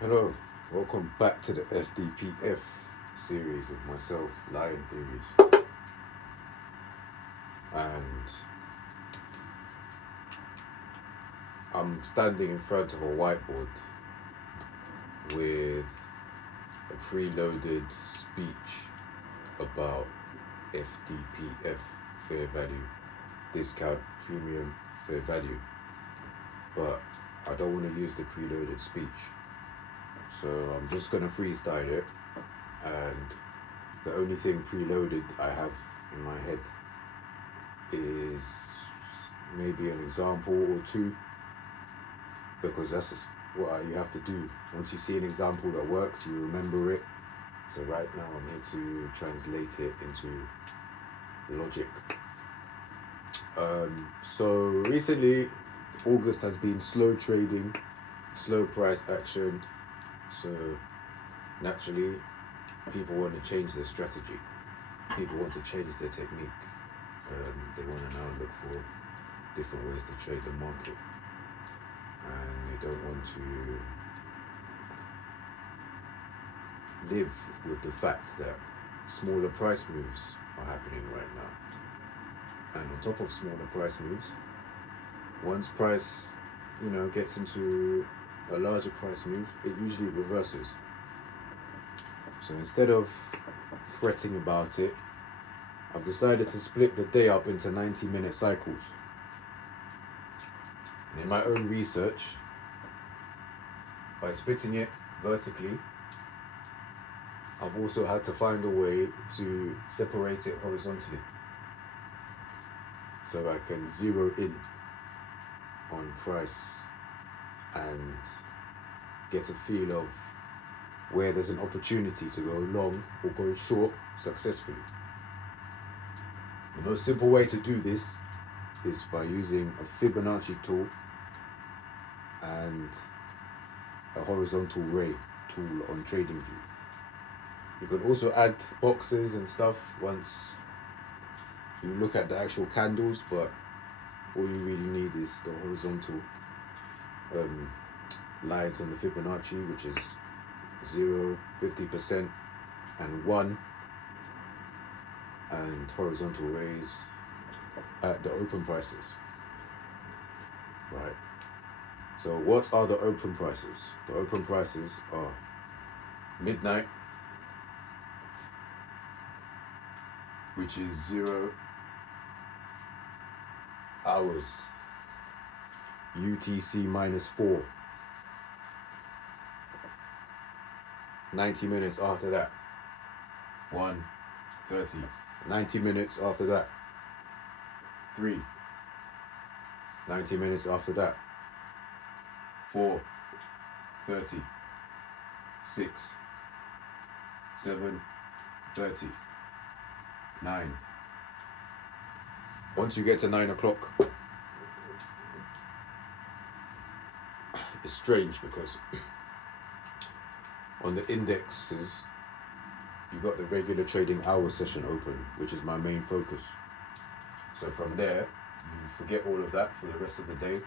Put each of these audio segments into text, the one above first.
Hello, welcome back to the FDPF series of myself, Lion Theories. And I'm standing in front of a whiteboard with a preloaded speech about FDPF, fair value, discount premium fair value. But I don't want to use the preloaded speech. So I'm just going to freestyle it. And the only thing preloaded I have in my head is maybe an example or two, because that's just what you have to do. Once you see an example that works, you remember it. So right now I'm here to translate it into logic. So recently, August has been slow trading, slow price action. So naturally, people want to change their strategy. People want to change their technique. They want to now look for different ways to trade the market, and they don't want to live with the fact that smaller price moves are happening right now. And on top of smaller price moves, once price, gets into a larger price move, it usually reverses. So instead of fretting about it, I've decided to split the day up into 90-minute cycles. And in my own research, by splitting it vertically, I've also had to find a way to separate it horizontally, so I can zero in on price and get a feel of where there's an opportunity to go long or go short successfully. The most simple way to do this is by using a Fibonacci tool and a horizontal ray tool on TradingView. You can also add boxes and stuff once you look at the actual candles, but all you really need is the horizontal lines on the Fibonacci, which is 0, 50%, and 1, and horizontal rays at the open prices. Right. So what are the open prices? The open prices are midnight, which is 0 hours, UTC -4. 90 minutes after that, 1:30. 90 minutes after that, 3. 90 minutes after that, 4:30. 6. 7:30. 9. Once you get to 9 o'clock, it's strange because on the indexes, you got the regular trading hour session open, which is my main focus. So from there, you forget all of that for the rest of the day.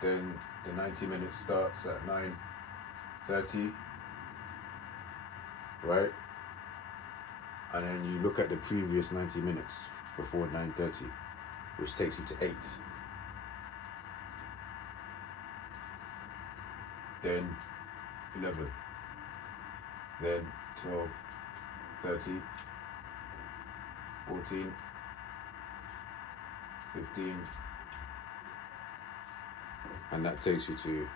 Then the 90 minutes starts at 9:30, right? And then you look at the previous 90 minutes before 9:30, which takes you to 8. Then 11. Then 12, 13, 14, 15, and that takes you to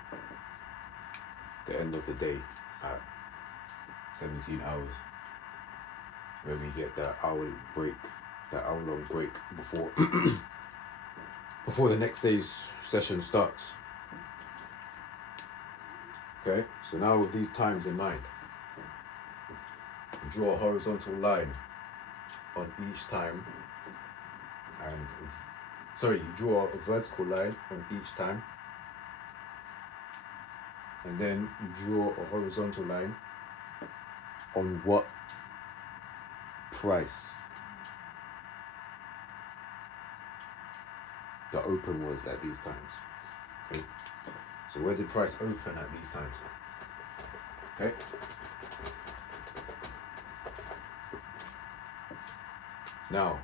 the end of the day at 17 hours, when we get that hour-long break before before the next day's session starts. Okay, so now with these times in mind, draw a horizontal line on each time, and you draw a vertical line on each time, and then you draw a horizontal line on what price the open was at these times. Okay, So where did price open at these times? Okay. Now,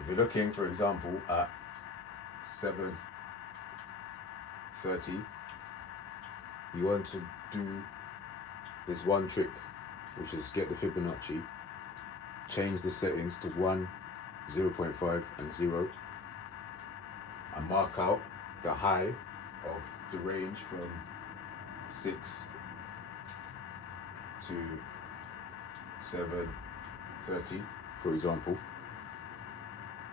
if you're looking, for example, at 7:30, you want to do this one trick, which is get the Fibonacci, change the settings to 1, 0.5, and 0, and mark out the high of the range from 6 to 7:30, for example.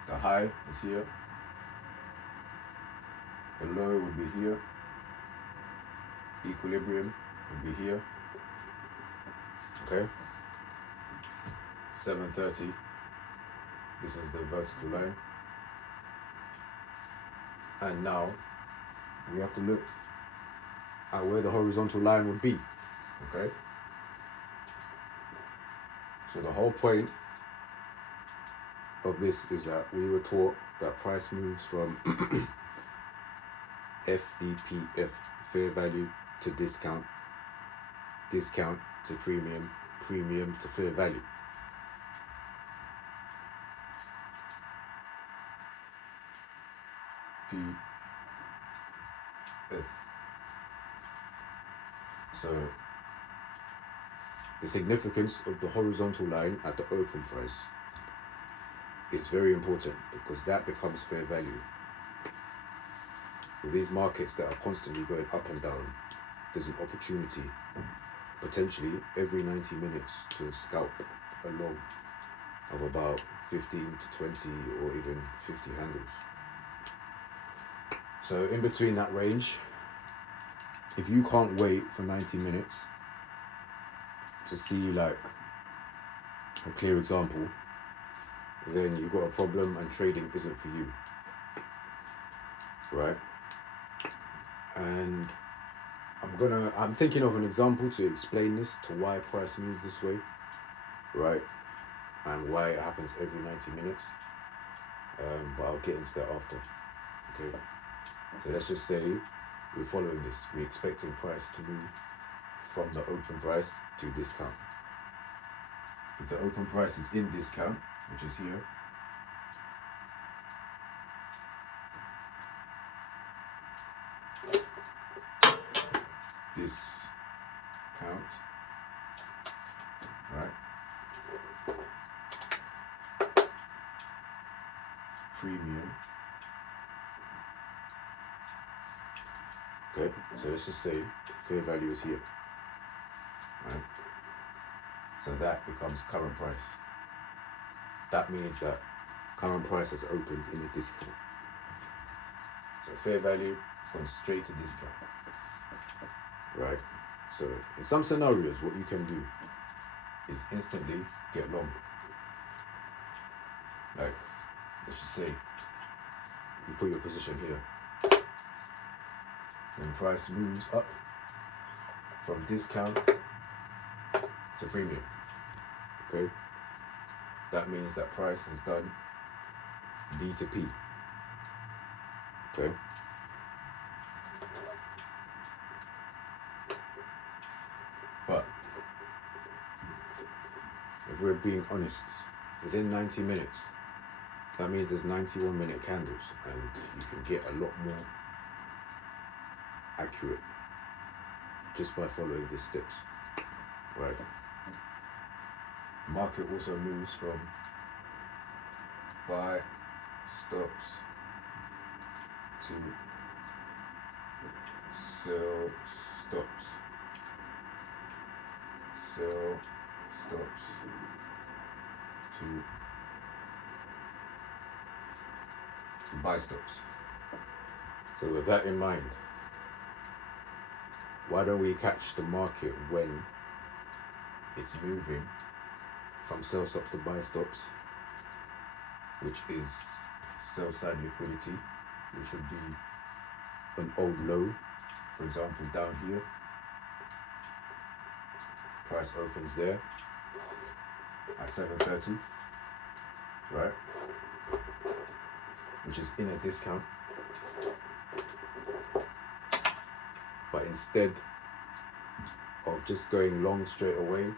The high is here, the low would be here, equilibrium would be here. Okay, 7:30, this is the vertical line. And now we have to look at where the horizontal line would be. Okay, so the whole point of this is that we were taught that price moves from FDPF, fair value to discount, discount to premium, premium to fair value. PF. So the significance of the horizontal line at the open price is very important, because that becomes fair value. With these markets that are constantly going up and down, there's an opportunity potentially every 90 minutes to scalp a long of about 15 to 20 or even 50 handles. So in between that range, if you can't wait for 90 minutes to see like a clear example, then you've got a problem and trading isn't for you, right? And I'm thinking of an example to explain this, to why price moves this way, right? And why it happens every 90 minutes. But I'll get into that after. Okay. So let's just say we're following this. We're expecting price to move from the open price to discount. If the open price is in discount, which is here, discount, right? Premium. Okay, so let's just say fair value is here, right? So that becomes current price. That means that current price has opened in a discount. So fair value is gone straight to discount, right? So in some scenarios, what you can do is instantly get long. Like, let's just say you put your position here. When price moves up from discount to premium, okay? That means that price has done D to P, okay? But if we're being honest, within 90 minutes, that means there's 91-minute candles, and you can get a lot more accurate just by following these steps, right? The market also moves from buy stops to sell stops, sell stops to buy stops. So with that in mind, why don't we catch the market when it's moving from sell stops to buy stops, which is sell side liquidity, which would be an old low, for example, down here. Price opens there at 7:30, right? Which is in a discount. But instead of just going long straight away, you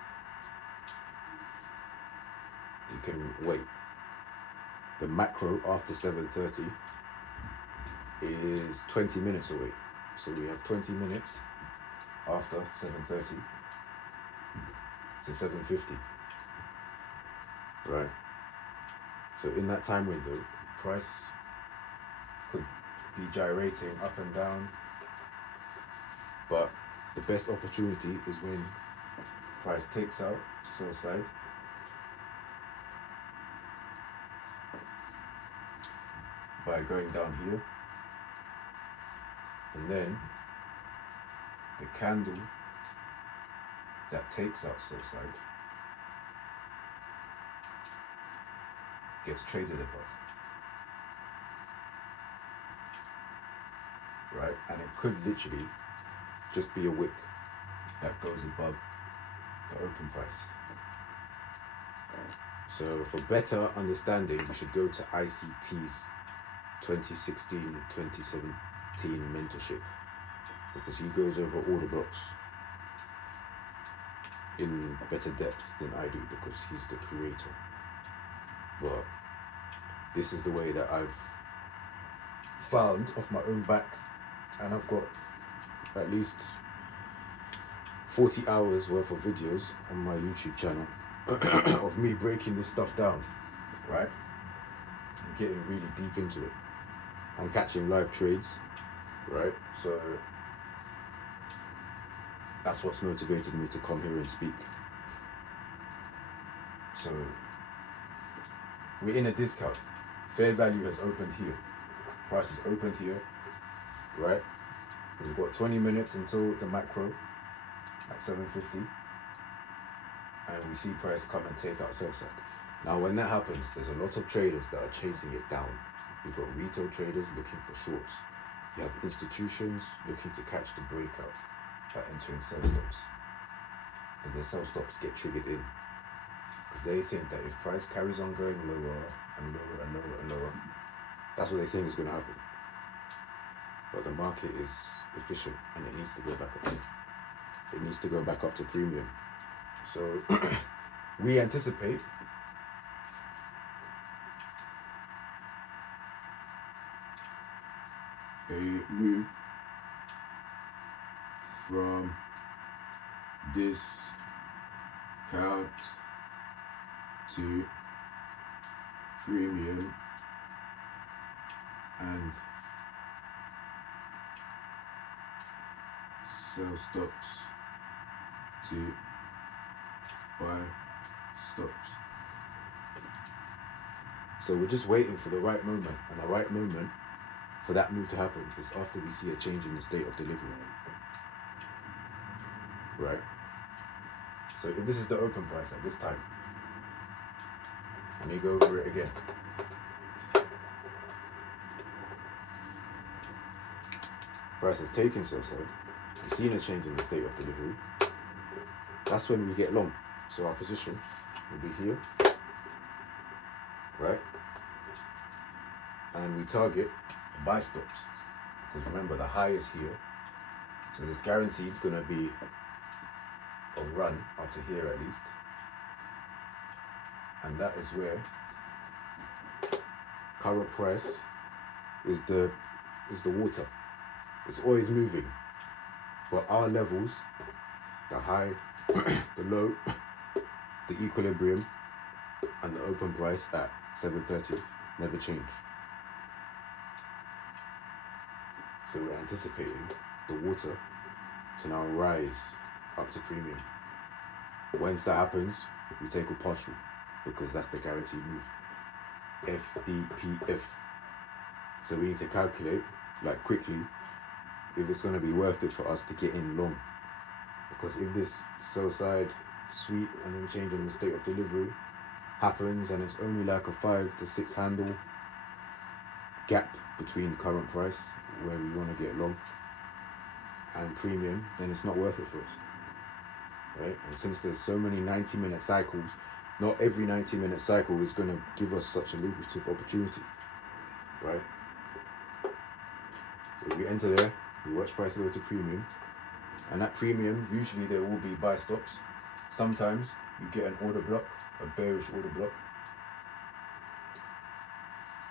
can wait. The macro after 7:30 is 20 minutes away. So we have 20 minutes after 7:30 to 7:50. Right? So in that time window, price could be gyrating up and down, but the best opportunity is when price takes out sell side, by going down here, and then the candle that takes out sell side gets traded above, right? And it could literally just be a wick that goes above the open price. So for better understanding, you should go to ICT's 2016-2017 mentorship, because he goes over order blocks in better depth than I do, because he's the creator. But this is the way that I've found off my own back, and I've got at least 40 hours worth of videos on my YouTube channel of me breaking this stuff down, right? And getting really deep into it. I'm catching live trades, right? So that's what's motivated me to come here and speak. So we're in a discount. Fair value has opened here. Price is opened here, right? We've got 20 minutes until the macro at 7:50, and we see price come and take out sell side. Now when that happens, there's a lot of traders that are chasing it down. You've got retail traders looking for shorts. You have institutions looking to catch the breakout by entering sell stops, because their sell stops get triggered in, because they think that if price carries on going lower and lower and lower and lower, that's what they think is going to happen. But the market is efficient and it needs to go back up. It needs to go back up to premium. So we anticipate a move from this count to premium and sell stocks to buy stocks. So we're just waiting for the right moment, and the right moment for that move to happen is after we see a change in the state of delivery. Right? So if this is the open price at this time, let me go over it again. Price has taken sell side. We've seen a change in the state of delivery. That's when we get long. So our position will be here, right? And we target buy stops, because remember the high is here, so there's guaranteed gonna be a run up to here at least, and that is where current price is the water. It's always moving, but our levels, the high, the low, the equilibrium, and the open price at 7:30 never change. So we're anticipating the water to now rise up to premium. Once that happens, we take a partial, because that's the guaranteed move. FDPF. So we need to calculate, like quickly, if it's going to be worth it for us to get in long. Because if this sell side sweep and then change in the state of delivery happens, and it's only like a 5 to 6 handle gap between current price, where we want to get long, and premium, then it's not worth it for us, right? And since there's so many 90-minute cycles, not every 90-minute cycle is going to give us such a lucrative opportunity, right? So if we enter there, we watch price go to premium, And at premium, usually there will be buy stops. Sometimes you get an order block, a bearish order block.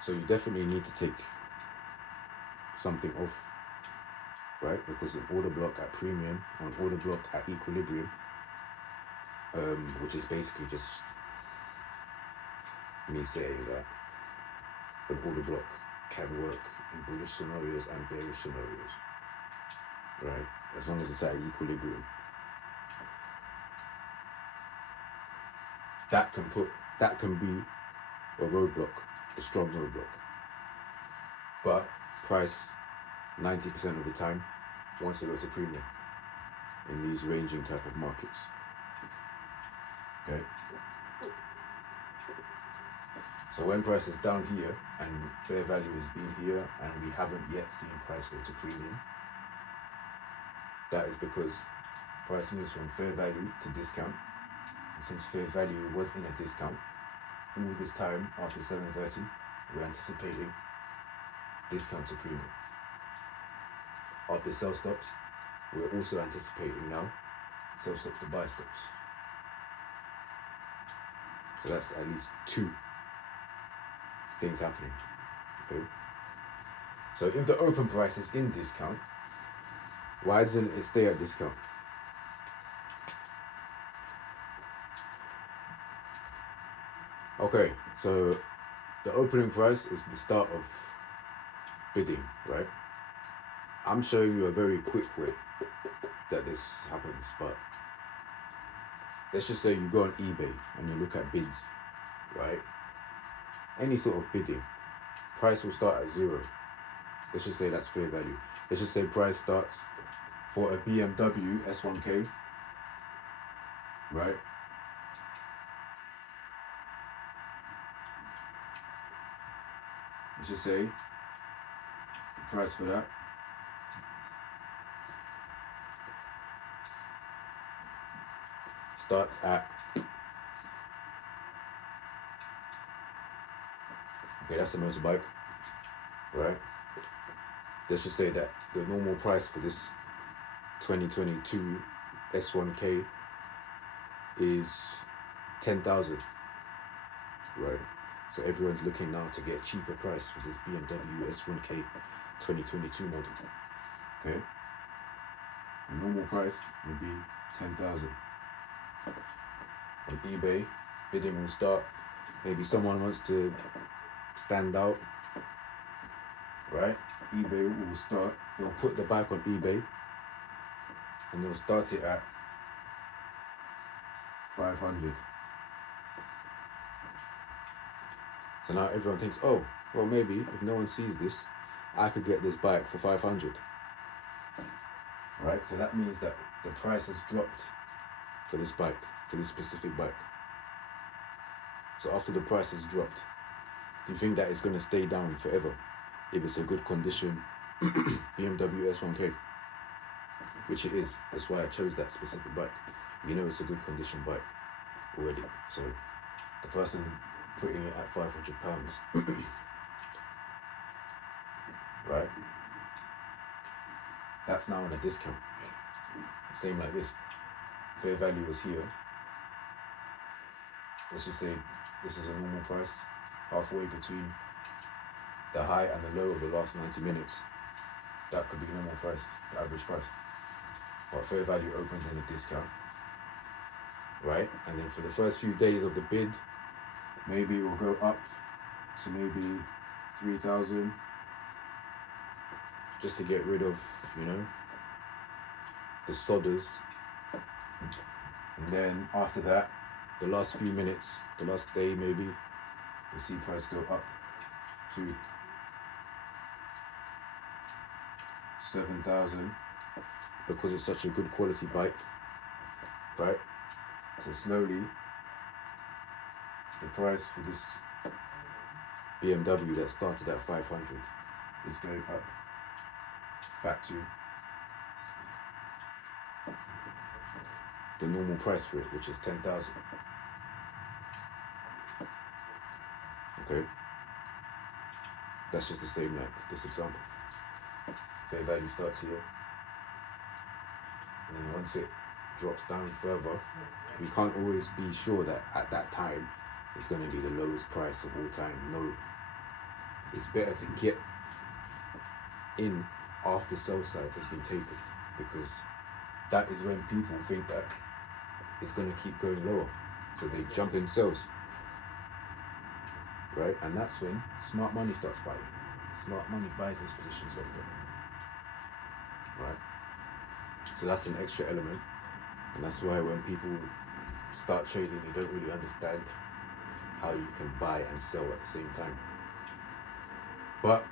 So you definitely need to take something off, right? Because an order block at premium or an order block at equilibrium, which is basically just me saying that an order block can work in bullish scenarios and bearish scenarios, right? As long as it's at equilibrium. That can be a roadblock, a strong roadblock. But price 90% of the time wants to go to premium in these ranging type of markets. Okay. So when price is down here and fair value has been here and we haven't yet seen price go to premium, that is because price moves from fair value to discount. And since fair value was in a discount, all this time after 7:30, we're anticipating discount to premium. After sell stops, we're also anticipating now sell stops to buy stops. So that's at least two things happening. Okay. So if the open price is in discount, why doesn't it stay at discount? Okay, so the opening price is the start of bidding, right? I'm showing you a very quick way that this happens, but let's just say you go on eBay and you look at bids, right? Any sort of bidding, price will start at 0. Let's just say that's fair value. Let's just say price starts for a BMW S1K, right? Let's just say the price for that starts at, okay, that's the motorbike, right? Let's just say that the normal price for this 2022 S1K is 10,000, right? So everyone's looking now to get cheaper price for this BMW S1K 2022 model, okay? The normal price would be 10,000. On eBay, bidding will start. Maybe someone wants to stand out, right? eBay will start. They'll put the bike on eBay and they'll start it at 500. So now everyone thinks, oh, well, maybe if no one sees this, I could get this bike for 500. Right? So that means that the price has dropped for this bike, for this specific bike. So after the price has dropped, do you think that it's going to stay down forever if it's a good condition BMW S1K? Which it is. That's why I chose that specific bike. You know it's a good condition bike already. So the person putting it at £500, right? That's now on a discount. Same like this. Fair value was here. Let's just say this is a normal price, halfway between the high and the low of the last 90 minutes. That could be normal price, the average price. But fair value opens in a discount, right? And then for the first few days of the bid, maybe it will go up to maybe 3,000, just to get rid of, you know, the sodders. And then after that, the last few minutes, the last day maybe, we'll see price go up to 7,000 because it's such a good quality bike, right? So slowly, the price for this BMW that started at 500 is going up back to the normal price for it, which is 10,000. Okay, that's just the same like this example. Fair value starts here, and then once it drops down further, we can't always be sure that at that time it's going to be the lowest price of all time. No, it's better to get in after sell side has been taken, because that is when people think that it's going to keep going lower, so they jump in sells, right? And that's when smart money starts buying. Smart money buys those positions off them, right? So that's an extra element, and that's why when people start trading, they don't really understand how you can buy and sell at the same time. But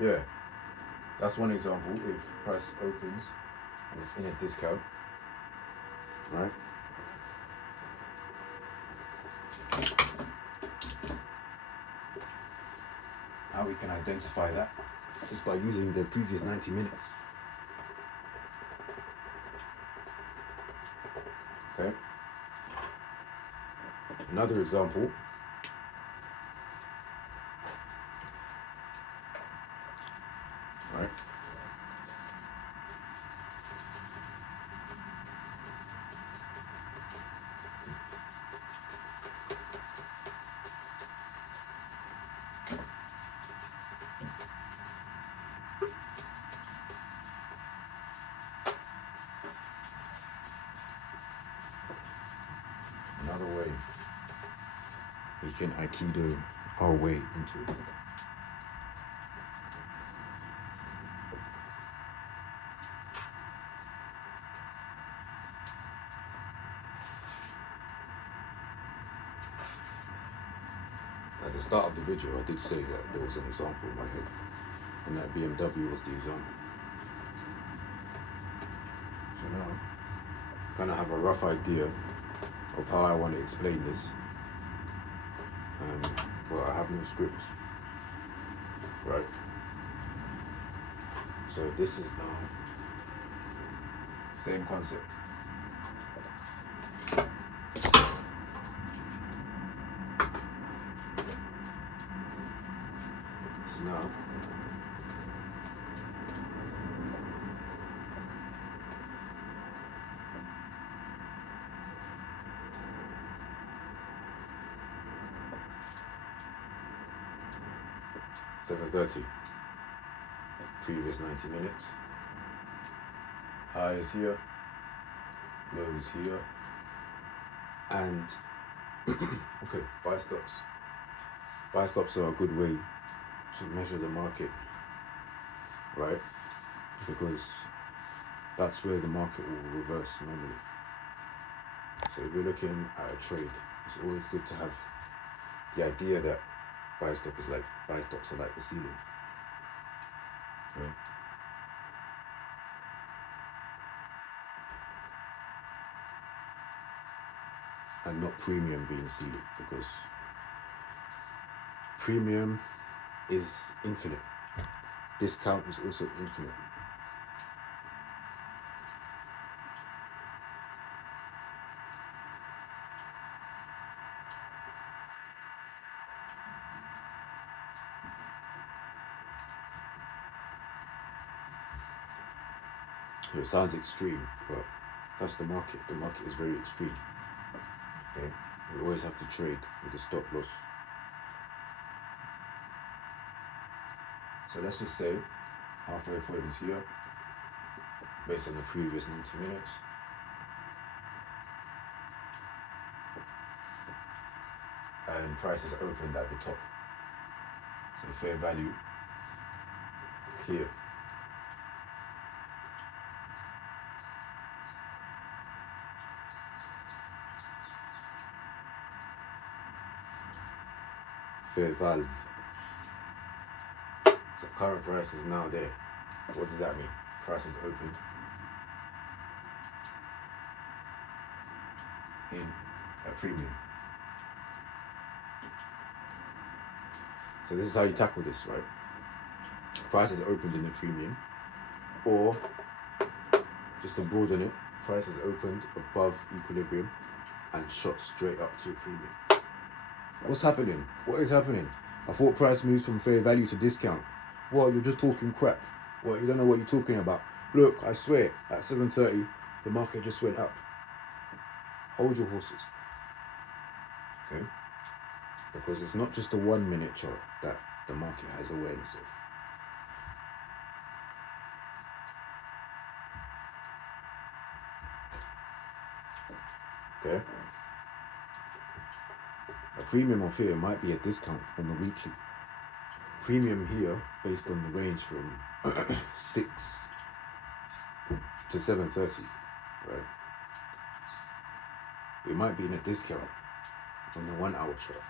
yeah, that's one example. If price opens and it's in a discount, right? How we can identify that just by using the previous 90 minutes. Okay. Another example. Right. Another way we can Aikido our way into it. At the start of the video, I did say that there was an example in my head, and that BMW was the example. So now, I kind of have a rough idea of how I want to explain this. But I have no script, right? So this is now same concept. This is now $7.30. Previous 90 minutes. High is here, low is here, and okay, buy stops. Buy stops are a good way to measure the market, right? Because that's where the market will reverse normally. So if you're looking at a trade, it's always good to have the idea that buy stops are like the ceiling, right? And not premium being the ceiling, because premium is infinite. Discount is also infinite. It sounds extreme, but that's the market. The market is very extreme. Okay, we always have to trade with a stop loss. So let's just say halfway point is here, based on the previous 90 minutes. And price is opened at the top. So fair value is here. Fair valve. So current price is now there. What does that mean? Price is opened in a premium. So this is how you tackle this, right? Price is opened in the premium, or just to broaden it, price is opened above equilibrium and shot straight up to a premium. What's happening? What is happening? I thought price moves from fair value to discount. Well, you're just talking crap. Well, you don't know what you're talking about. Look, I swear, at 7:30, the market just went up. Hold your horses. Okay? Because it's not just a 1 minute chart that the market has awareness of. Okay? A premium off here might be a discount on the weekly. Premium here based on the range from 6 to 7:30, right? It might be in a discount on the 1 hour chart.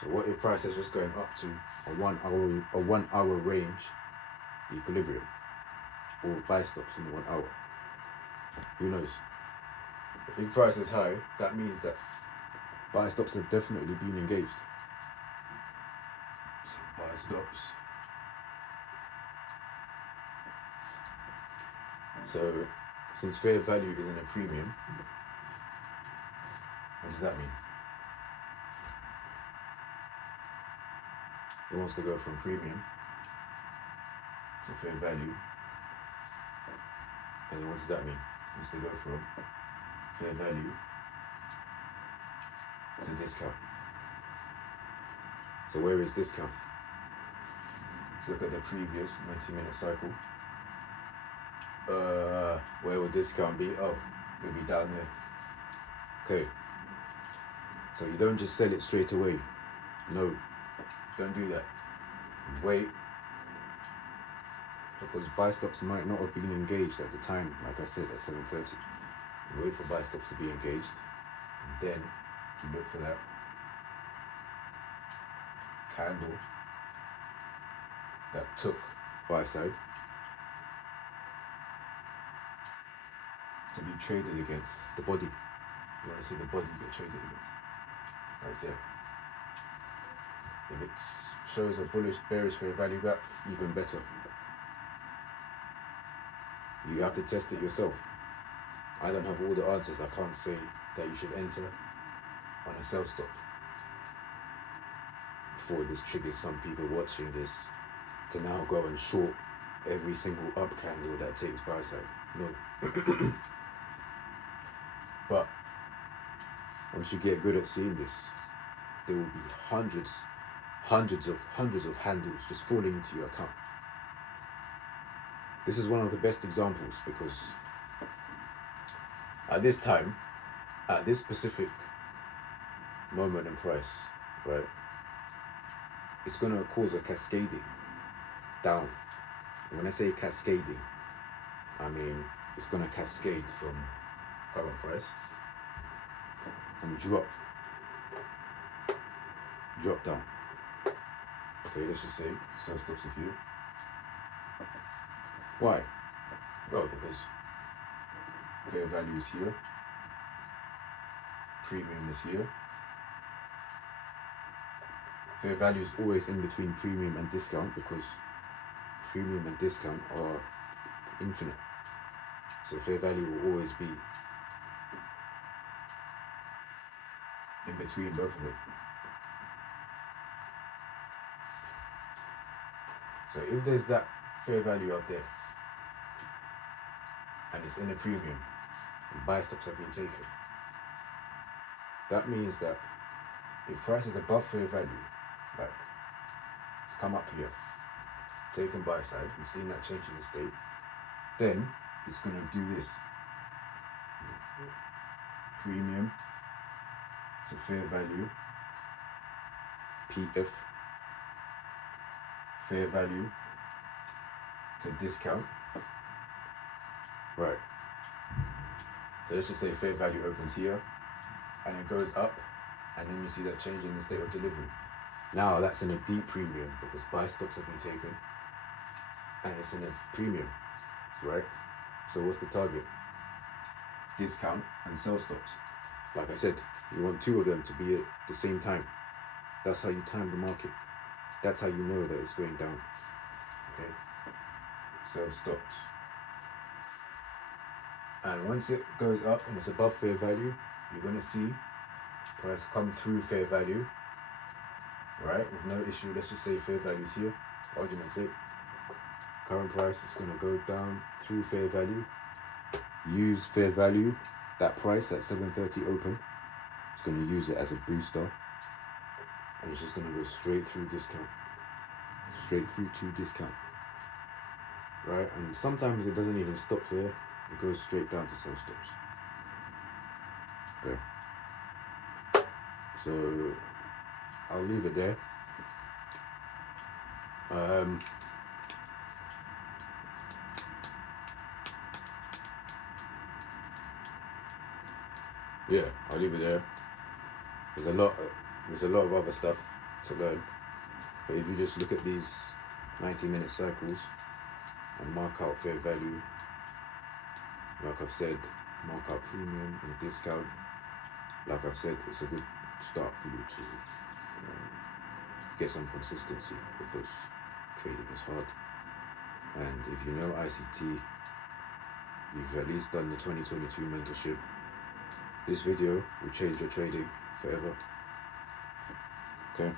So what if price is just going up to a 1 hour range equilibrium, or buy stops in the 1 hour? Who knows? If price is high, that means that buy stops have definitely been engaged. So buy stops. So since fair value is in a premium, what does that mean? It wants to go from premium to fair value. And then what does that mean? It wants to go from fair value to discount. So where is discount? Let's look at the previous 90-minute cycle. Where would discount be? Oh, it'll be down there. Okay. So you don't just sell it straight away. No, don't do that. Wait. Because buy stops might not have been engaged at the time, like I said, at 7:30. You wait for buy stops to be engaged, and then you look for that candle that took buy side to be traded against the body. You want to see the body get traded against, right there. If it shows a bullish, bearish fair value gap, even better. You have to test it yourself. I don't have all the answers. I can't say that you should enter on a sell stop before this triggers some people watching this to now go and short every single up candle that takes buy side. No. But once you get good at seeing this, there will be hundreds of handles just falling into your account. This is one of the best examples because at this time, at this specific moment in price, right, it's going to cause a cascading down. When I say cascading, I mean it's going to cascade from current price and drop down. Okay, let's just say sell stops are here. Why? Well, because fair value is here, premium is here. Fair value is always in between premium and discount because premium and discount are infinite. So fair value will always be in between both of them. So if there's that fair value up there and it's in a premium and buy stops have been taken, that means that if price is above fair value, like it's come up here, taken buy side, we've seen that change in the state, then it's going to do this. Premium to fair value, PF, fair value to discount. Right. So let's just say fair value opens here and it goes up, and then you see that change in the state of delivery. Now that's in a deep premium because buy stops have been taken and it's in a premium, right? So what's the target? Discount and sell stops. Like I said, you want two of them to be at the same time. That's how you time the market. That's how you know that it's going down. Okay? Sell stops. And once it goes up and it's above fair value, you're going to see price come through fair value, right? With no issue. Let's just say fair value is here, argument's sake. Current price is going to go down through fair value, use fair value, that price at 7:30 open. It's going to use it as a booster, and it's just going to go straight through discount, straight through to discount, right? And sometimes it doesn't even stop there, it goes straight down to sell stops. Okay, so I'll leave it there. Yeah, I'll leave it there. There's a lot of other stuff to learn, but if you just look at these 90-minute cycles and mark out fair value, like I've said, mark out premium and discount, like I've said, it's a good start for you to get some consistency, because trading is hard. And if you know ICT, you've at least done the 2022 mentorship, this video will change your trading forever. Okay?